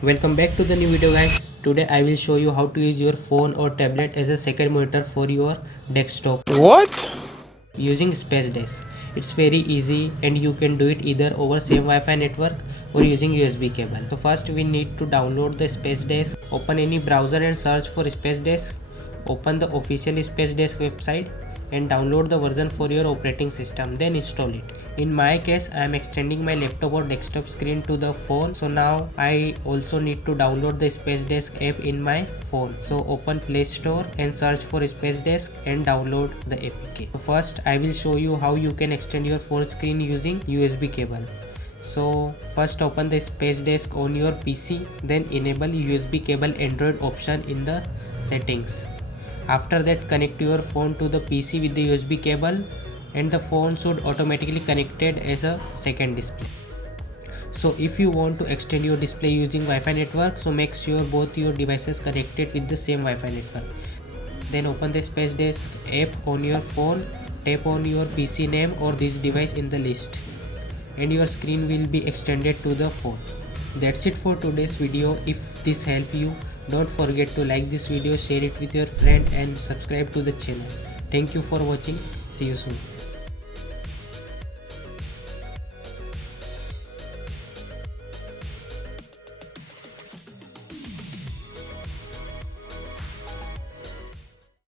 Welcome back to the new video guys. Today I will show you how to use your phone or tablet as a second monitor for your desktop. What? Using spacedesk. It's very easy and you can do it either over same Wi-Fi network or using USB cable. So first we need to download the spacedesk. Open any browser and search for spacedesk. Open the official spacedesk website and download the version for your operating system, then install it. In my case I am extending my laptop or desktop screen to the phone, so now I also need to download the spacedesk app in my phone. So open Play Store and search for spacedesk and download the apk. So first I will show you how you can extend your phone screen using USB cable. So first open the spacedesk on your PC, then enable USB cable Android option in the settings. After that, connect your phone to the PC with the USB cable and the phone should automatically connected as a second display. So if you want to extend your display using Wi-Fi network, so make sure both your devices connected with the same Wi-Fi network. Then open the spacedesk app on your phone, tap on your PC name or this device in the list and your screen will be extended to the phone. That's it for today's video. If this helped you, don't forget to like this video, share it with your friend and subscribe to the channel. Thank you for watching. See you soon.